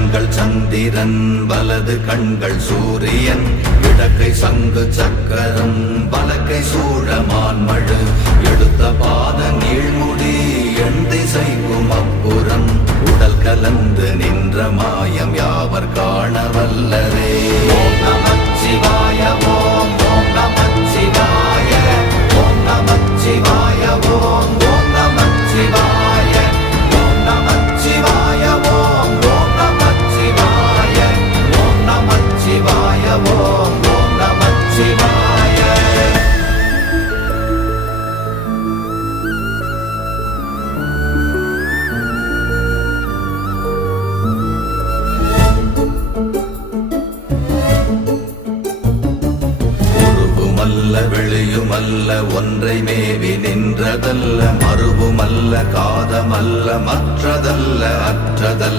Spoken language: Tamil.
கண்கள் சந்திரன் வலது கண்கள் சூரியன் இடக்கை சங்கு சக்கரம் வலக்கை சூழமான்மழு எடுத்த பாத நீழ்முடி எண் திசைக்கும் அப்புறம் உடல் கலந்து நின்ற மாயம் யாவர் காண வல்லரே. ஓம் நமச்சிவாய ஓம் ஓம் நமச்சிவாய ஓம் நமச்சிவாய ஓம் ஓம் நமச்சிவாய ஓம் நமச்சிவாய ஓம் ஓம் நமச்சிவாய ஓம் நமச்சிவாய ஓம் ஓம் நமச்சிவாய. வெளியுமல்ல ஒன்றை மேவி நின்றதல்ல மறுவுமல்ல காதமல்ல மற்றதல்ல அற்றதல்ல